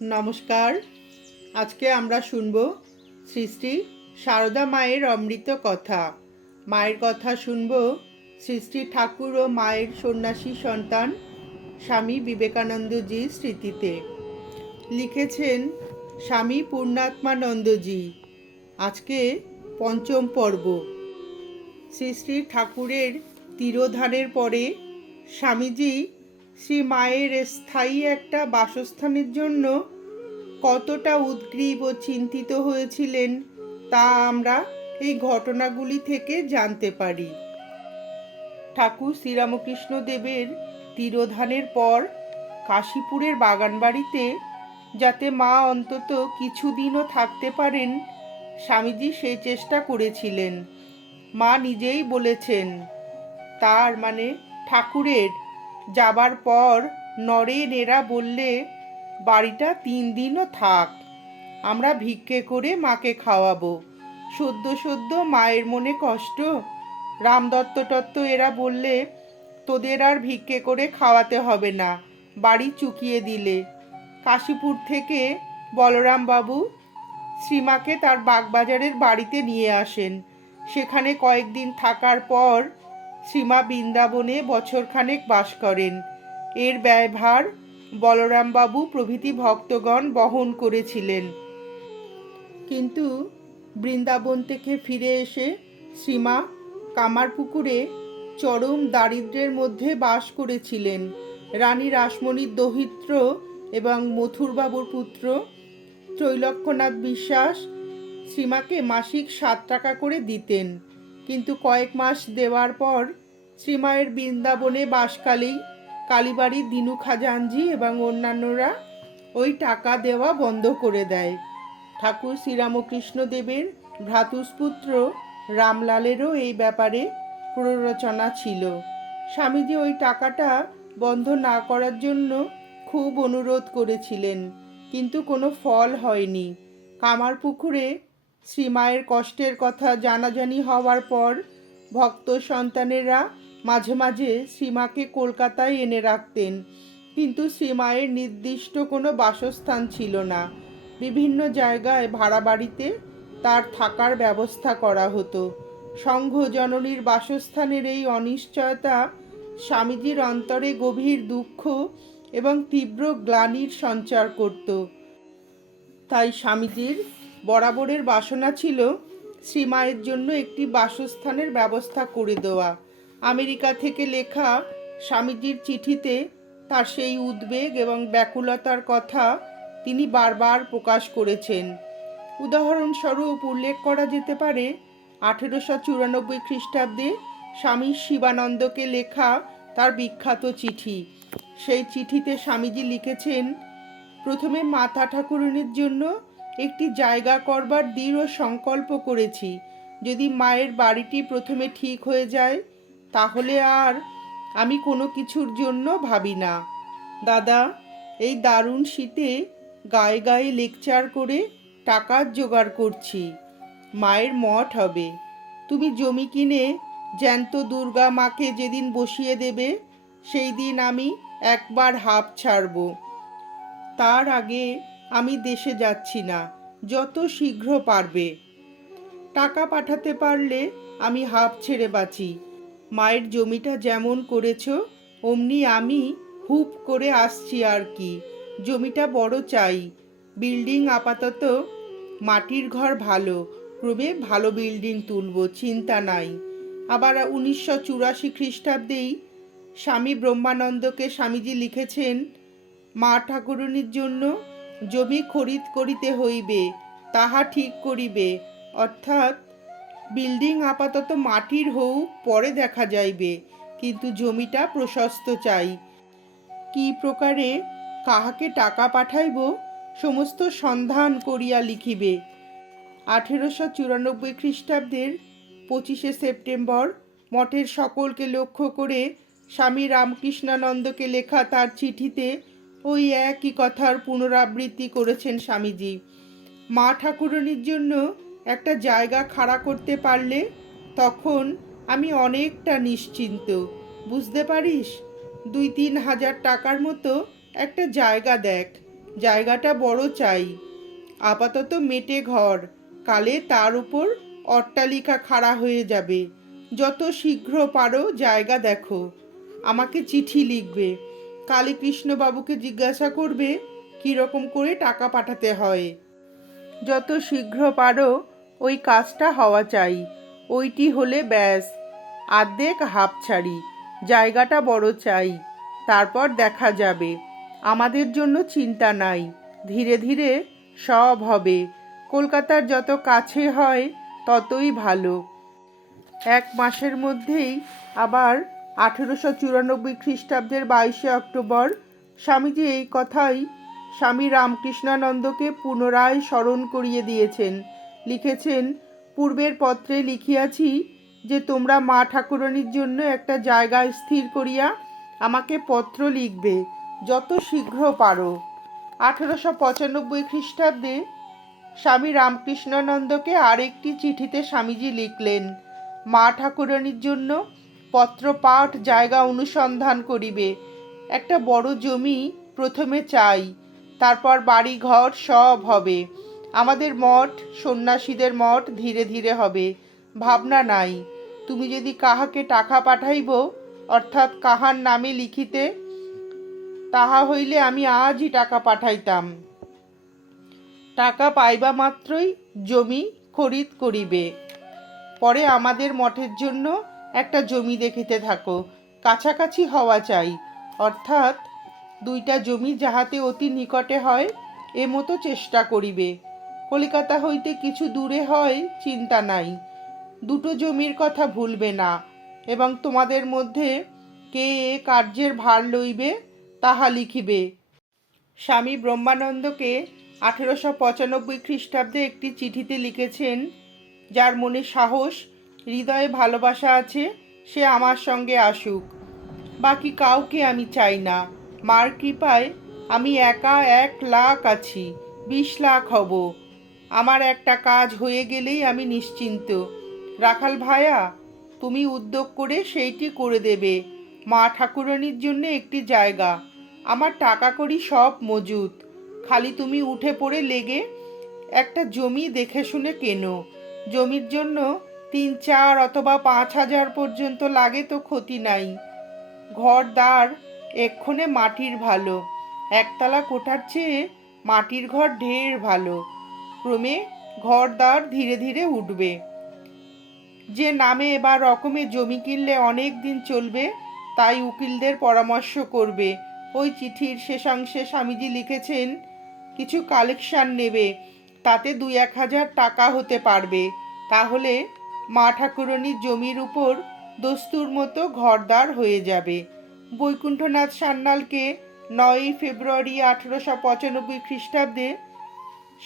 নমস্কার। আজকে আমরা শুনব শ্রী সারদা মায়ের অমৃত কথা। মায়ের কথা শুনব শ্রী শ্রী ঠাকুর ও মায়ের সন্ন্যাসী সন্তান স্বামী বিবেকানন্দজির স্মৃতিতে। লিখেছেন স্বামী পূর্ণাত্মানন্দজি। আজকে পঞ্চম পর্ব। শ্রী শ্রী ঠাকুরের তিরোধানের পরে স্বামীজি শ্রী মায়ের স্থায়ী একটা বাসস্থানের জন্য কতটা উদ্গ্রীব ও চিন্তিত হয়েছিলেন, তা আমরা এই ঘটনাগুলি থেকে জানতে পারি। ঠাকুর শ্রীরামকৃষ্ণ দেবের তিরোধানের পর কাশীপুরের বাগানবাড়িতে যাতে মা অন্তত কিছুদিনও থাকতে পারেন, স্বামীজি সেই চেষ্টা করেছিলেন। মা নিজেই বলেছেন, তার মানে ঠাকুরের যাবার পর নরেন এরা বললে, বাড়িটা তিন দিনও থাক, আমরা ভিক্ষে করে মাকে খাওয়াবো। সদ্য সদ্য মায়ের মনে কষ্ট। রামদত্ত এরা বললে, তোদের আর ভিক্ষে করে খাওয়াতে হবে না, বাড়ি চুকিয়ে দিলে। কাশীপুর থেকে বলরাম বাবু শ্রীমাকে তার বাগবাজারের বাড়িতে নিয়ে আসেন। সেখানে কয়েকদিন থাকার পর শ্রীমা বৃন্দাবনে বছরখানেক বাস করেন। এর ব্যয়ভার বলরামবাবু প্রভৃতি ভক্তগণ বহন করেছিলেন। কিন্তু বৃন্দাবন থেকে ফিরে এসে শ্রীমা কামারপুকুরে চরম দারিদ্র্যের মধ্যে বাস করেছিলেন। রানী রাসমণির দহিত্র এবং মথুরবাবুর পুত্র ত্রৈলক্ষ্যনাথ বিশ্বাস শ্রীমাকে মাসিক সাত টাকা করে দিতেন। কিন্তু কয়েক মাস দেওয়ার পর শ্রীমায়ের বৃন্দাবনে বাসকালেই কালীবাড়ির দিনু খাজানজি এবং অন্যান্যরা ওই টাকা দেওয়া বন্ধ করে দেয়। ঠাকুর শ্রীরামকৃষ্ণ দেবের ভ্রাতুষ্পুত্র রামলালেরও এই ব্যাপারে প্ররোচনা ছিল। স্বামীজি ওই টাকাটা বন্ধ না করার জন্য খুব অনুরোধ করেছিলেন, কিন্তু কোনো ফল হয়নি। কামারপুকুরে শ্রীমায়ের কষ্টের কথা জানাজানি হওয়ার পর ভক্ত সন্তানেরা মাঝে মাঝে শ্রীমাকে কলকাতায় এনে রাখতেন। কিন্তু শ্রীমায়ের নির্দিষ্ট কোনো বাসস্থান ছিল না। বিভিন্ন জায়গায় ভাড়া বাড়িতে তার থাকার ব্যবস্থা করা হতো। সংঘ জননীর বাসস্থানের এই অনিশ্চয়তা স্বামীজির অন্তরে গভীর দুঃখ এবং তীব্র গ্লানির সঞ্চার করত। তাই স্বামীজির বরাবরের বাসনা ছিল শ্রীমায়ের জন্য একটি বাসস্থানের ব্যবস্থা করে দেওয়া। আমেরিকা থেকে লেখা স্বামীজির চিঠিতে তার সেই উদ্বেগ এবং ব্যাকুলতার কথা তিনি বারবার প্রকাশ করেছেন। উদাহরণস্বরূপ উল্লেখ করা যেতে পারে, আঠেরোশো চুরানব্বই খ্রিস্টাব্দে স্বামী শিবানন্দকে লেখা তার বিখ্যাত চিঠি। সেই চিঠিতে স্বামীজি লিখেছেন, প্রথমে মাতা ঠাকুরনের জন্য একটি জায়গা করবার দৃঢ় সংকল্প করেছি। যদি মায়ের বাড়িটি প্রথমে ঠিক হয়ে যায়, তাহলে আর আমি কোনো কিছুর জন্য ভাবি না। দাদা, এই দারুণ শীতে গায়ে গায়ে লেকচার করে টাকার জোগাড় করছি। মায়ের মঠ হবে। তুমি জমি কিনে জ্যান্ত দুর্গা মাকে যেদিন বসিয়ে দেবে, সেই দিন আমি একবার হাফ ছাড়ব। তার আগে আমি দেশে যাচ্ছি না, যত শীঘ্র পারবে। টাকা পাঠাতে পারলে আমি হাফ ছেড়ে বাঁচি। মায়ের জমিটা যেমন করেছ, অমনি আমি হুপ করে আসছি আর কি। জমিটা বড় চাই, বিল্ডিং আপাতত মাটির ঘর ভালো, ক্রমে ভালো বিল্ডিং তুলব, চিন্তা নাই। আবার উনিশশো চুরাশি খ্রিস্টাব্দেই স্বামী ব্রহ্মানন্দকে স্বামীজি লিখেছেন, মা ঠাকুরনির জন্য জমি খরিদ করিতে হইবে, তাহা ঠিক করিবে। অর্থাৎ, বিল্ডিং আপাতত মাটির হোক পরে দেখা যাইবে, কিন্তু জমিটা প্রশস্ত চাই। কি প্রকারে কাহাকে টাকা পাঠাইব, সমস্ত সন্ধান করিয়া লিখিবে। আঠেরোশো চুরানব্বই খ্রিস্টাব্দের পঁচিশে সেপ্টেম্বর, মঠের সকলকে লক্ষ্য করে স্বামী রামকৃষ্ণানন্দকে লেখা তার চিঠিতে ওই একই কথার পুনরাবৃত্তি করেছেন স্বামীজি। মা ঠাকুরনির জন্য একটা জায়গা খাড়া করতে পারলে তখন আমি অনেকটা নিশ্চিন্ত। বুঝতে পারিস? দুই তিন হাজার টাকার মতো একটা জায়গা দেখ। জায়গাটা বড় চাই। আপাতত মেটে ঘর। কালে তার উপর অট্টালিকা খাড়া হয়ে যাবে। যত শীঘ্র পারো জায়গা দেখো। আমাকে চিঠি লিখবে। কালী কৃষ্ণবাবুকে জিজ্ঞাসা করবে কীরকম করে টাকা পাঠাতে হয়। যত শীঘ্র পারো, ওই কাজটা হওয়া চাই। ওইটি হলে ব্যাস। আর্ধেক হাফ ছাড়ি। জায়গাটা বড় চাই। তারপর দেখা যাবে। আমাদের জন্য চিন্তা নাই। ধীরে ধীরে সব হবে। কলকাতার যত কাছে হয়, ততই ভালো। এক মাসের মধ্যেই আবার আঠেরোশো চুরানব্বই খ্রিস্টাব্দের বাইশে অক্টোবর, স্বামীজি এই কথাই স্বামী রামকৃষ্ণানন্দকে পুনরায় স্মরণ করিয়ে দিয়েছেন। লিখেছেন, পূর্বের পত্রে লিখিয়াছি যে তোমরা মা ঠাকুরানীর জন্য একটা জায়গা স্থির করিয়া আমাকে পত্র লিখবে, যত শীঘ্র পারো। আঠেরোশো পঁচানব্বই খ্রিস্টাব্দে স্বামী রামকৃষ্ণানন্দকে আরেকটি চিঠিতে স্বামীজি লিখলেন, মা ঠাকুরানীর জন্য পত্রপাঠ জায়গা অনুসন্ধান করিবে। একটা বড় জমি প্রথমে চাই, তারপর বাড়ি ঘর সব হবে। আমাদের মঠ, সন্ন্যাসীদের মঠ ধীরে ধীরে হবে। ভাবনা নাই, তুমি যদি কাহাকে টাকা পাঠাইব, অর্থাৎ কাহার নামে লিখিতে, তাহা হইলে আমি আজই টাকা পাঠাইতাম। টাকা পাইবা মাত্রই জমি খরিদ করিবে। পরে আমাদের মঠের জন্য একটা জমি দেখিতে থাকো, কাছাকাছি হওয়া চাই। অর্থাৎ দুইটা জমি যাহাতে অতি নিকটে হয় এ মতো চেষ্টা করিবে। কলিকাতা হইতে কিছু দূরে হয়, চিন্তা নাই। দুটো জমির কথা ভুলবে না, এবং তোমাদের মধ্যে কে এ কার্যের ভার লইবে, তাহা লিখিবে। স্বামী ব্রহ্মানন্দকে আঠেরোশো পঁচানব্বই খ্রিস্টাব্দে একটি চিঠিতে লিখেছেন, যার মনে সাহস হৃদয়ে ভালোবাসা আছে, সে আমার সঙ্গে আসুক। বাকি কাউকে আমি চাই না। মার কৃপায় আমি একা এক লাখ আছি, বিশ লাখ হব। আমার একটা কাজ হয়ে গেলেই আমি নিশ্চিন্ত। রাখাল ভায়া, তুমি উদ্যোগ করে সেইটি করে দেবে। মা ঠাকুরানির জন্য একটি জায়গা। আমার টাকা করি সব মজুত। খালি তুমি উঠে পড়ে লেগে একটা জমি দেখে শুনে কেনো। জমির জন্য তিন চার অথবা পাঁচ হাজার পর্যন্ত লাগে তো ক্ষতি নাই। ঘর দ্বার এক্ষণে মাটির ভালো। একতলা কোঠার চেয়ে মাটির ঘর ঢের ভালো। ক্রমে ঘর দ্বার ধীরে ধীরে উঠবে। যে নামে বা রকমে জমি কিনলে অনেক দিন চলবে, তাই উকিলদের পরামর্শ করবে। ওই চিঠির শেষাংশে স্বামীজি লিখেছেন, কিছু কালেকশন নেবে, তাতে দুই এক হাজার টাকা হতে পারবে। তাহলে মা ঠাকুরনির জমির উপর দস্তুর মতো ঘরদার হয়ে যাবে। বৈকুণ্ঠনাথ সান্যালকে নয়ই ফেব্রুয়ারি আঠেরোশো পঁচানব্বই খ্রিস্টাব্দে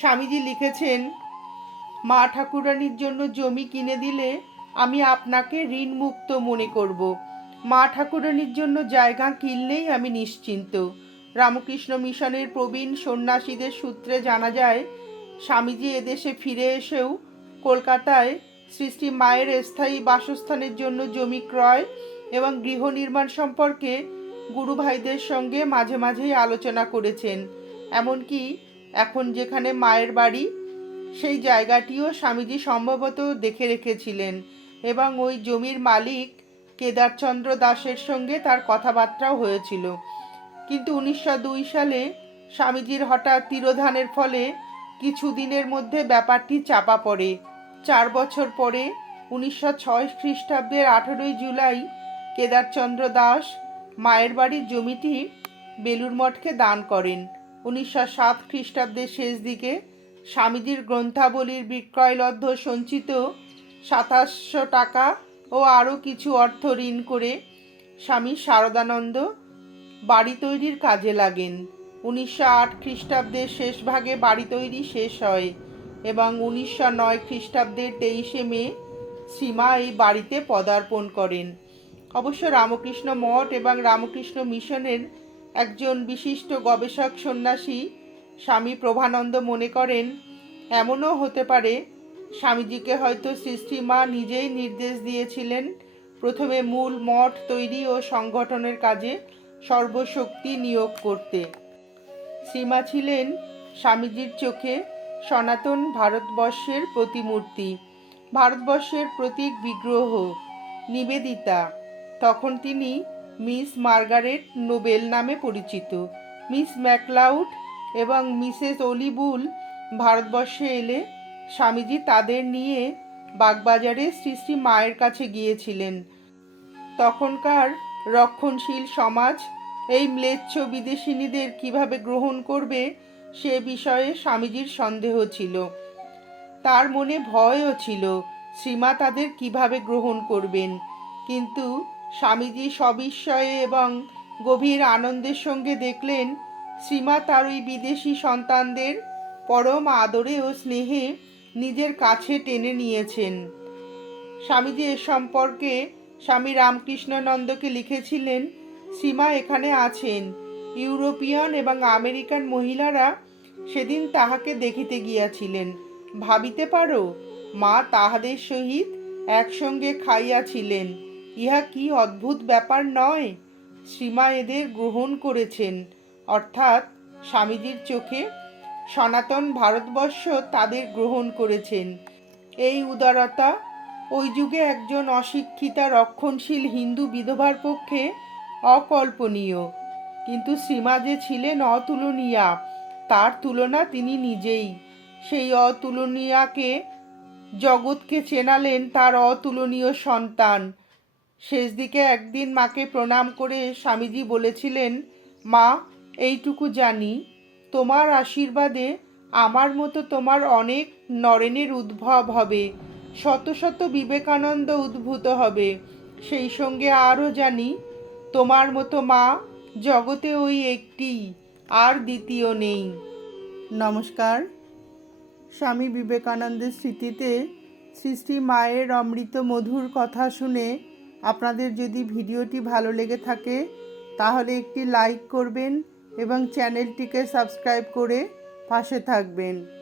স্বামীজি লিখেছেন মা ঠাকুরানির জন্য জমি কিনে দিলে আমি আপনাকে ঋণমুক্ত মনে করব। মা ঠাকুরানির জন্য জায়গা কিনলেই আমি নিশ্চিন্ত। রামকৃষ্ণ মিশনের প্রবীণ সন্ন্যাসীদের সূত্রে জানা যায়, স্বামীজি এদেশে ফিরে এসেও কলকাতায় শ্রী শ্রী মায়ের স্থায়ী বাসস্থানের জন্য জমি ক্রয় এবং গৃহ নির্মাণ সম্পর্কে গুরু ভাইদের সঙ্গে মাঝে মাঝেই আলোচনা করেছেন। এমনকি এখন যেখানে মায়ের বাড়ি, সেই জায়গাটিও স্বামীজি সম্ভবত দেখে রেখেছিলেন এবং ওই জমির মালিক কেদারচন্দ্র দাসের সঙ্গে তার কথাবার্তাও হয়েছিল। কিন্তু উনিশশো দুই সালে স্বামীজির হঠাৎ তিরোধানের ফলে কিছুদিনের মধ্যে ব্যাপারটি চাপা পড়ে। চার বছর পরে উনিশশো ছয় খ্রিস্টাব্দের আঠেরোই জুলাই কেদারচন্দ্র দাস মায়ের বাড়ির জমিটি বেলুর মঠকে দান করেন। উনিশশো সাত খ্রিস্টাব্দের শেষ দিকে স্বামীজির গ্রন্থাবলীর বিক্রয়লব্ধ সঞ্চিত সাতাশশো টাকা ও আরও কিছু অর্থ ঋণ করে স্বামী শারদানন্দ বাড়ি তৈরির কাজে লাগেন। উনিশশো আট খ্রিস্টাব্দের শেষ ভাগে বাড়ি তৈরি শেষ হয়। এবং উনিশশো নয় খ্রিস্টাব্দের তেইশে মে সীমা এই বাড়িতে পদার্পণ করেন। অবশ্য রামকৃষ্ণ মঠ এবং রামকৃষ্ণ মিশনের একজন বিশিষ্ট গবেষক সন্ন্যাসী স্বামী প্রভানন্দ মনে করেন, এমনও হতে পারে স্বামীজিকে হয়তো সৃষ্টি মা নিজেই নির্দেশ দিয়েছিলেন, প্রথমে মূল মঠ তৈরি ও সংগঠনের কাজে সর্বশক্তি নিয়োগ করতে। শ্রীমা ছিলেন স্বামীজির চোখে সনাতন ভারতবর্ষের প্রতিমূর্তি। ভারতবর্ষের প্রতীক বিগ্রহ, নিবেদিতা। তখন তিনি মিস মার্গারেট নোবেল নামে পরিচিত। মিস ম্যাকলাউড এবং মিসেস অলিবুল ভারতবর্ষে এলে স্বামীজি তাদের নিয়ে বাগবাজারে শ্রী শ্রী মায়ের কাছে গিয়েছিলেন। তখনকার রক্ষণশীল সমাজ এই ম্লেচ্ছ বিদেশিনীদের কীভাবে গ্রহণ করবে সে বিষয়ে স্বামীজির সন্দেহ ছিল। তার মনে ভয়ও ছিল, শ্রীমা তাদের কীভাবে গ্রহণ করবেন। কিন্তু স্বামীজি সবিস্ময়ে এবং গভীর আনন্দের সঙ্গে দেখলেন, শ্রীমা তার ওই বিদেশি সন্তানদের পরম আদরে ও স্নেহে নিজের কাছে টেনে নিয়েছেন। স্বামীজি এ সম্পর্কে স্বামী রামকৃষ্ণানন্দকে লিখেছিলেন সীমা এখানে আছেন ইউরোপিয়ান এবং আমেরিকান মহিলারা সেদিন তাহাকে দেখিতে গিয়াছিলেন। ভাবিতে পারো, মা তাহাদের সহিত একসঙ্গে খাইয়াছিলেন। ইহা কি অদ্ভুত ব্যাপার নয়, শ্রীমা এদের গ্রহণ করেছেন। অর্থাৎ স্বামীজির চোখে সনাতন ভারতবর্ষ তাদের গ্রহণ করেছেন। এই উদারতা, ওই যুগে একজন অশিক্ষিতা রক্ষণশীল হিন্দু বিধবার পক্ষে অকল্পনীয়। কিন্তু শ্রীমা যে ছিলেন অতুলনীয়া, তার তুলনা তিনি নিজেই। সেই অতুলনীয়াকে জগৎকে চেনালেন তার অতুলনীয় সন্তান। শেষ দিকে একদিন মাকে প্রণাম করে স্বামীজি বলেছিলেন, মা, এইটুকু জানি। তোমার আশীর্বাদে আমার মতো তোমার অনেক নরেনের উদ্ভব হবে। শত শত বিবেকানন্দ উদ্ভূত হবে। সেই সঙ্গে আরও জানি, তোমার মতো মা জগতে ওই একটি, আর দ্বিতীয় নেই। নমস্কার। স্বামী বিবেকানন্দের স্মৃতিতে সৃষ্টি মায়ের অমৃত মধুর কথা শুনে আপনাদের যদি ভিডিওটি ভালো লেগে থাকে, তাহলে একটি লাইক করবেন এবং চ্যানেলটিকে সাবস্ক্রাইব করে পাশে থাকবেন।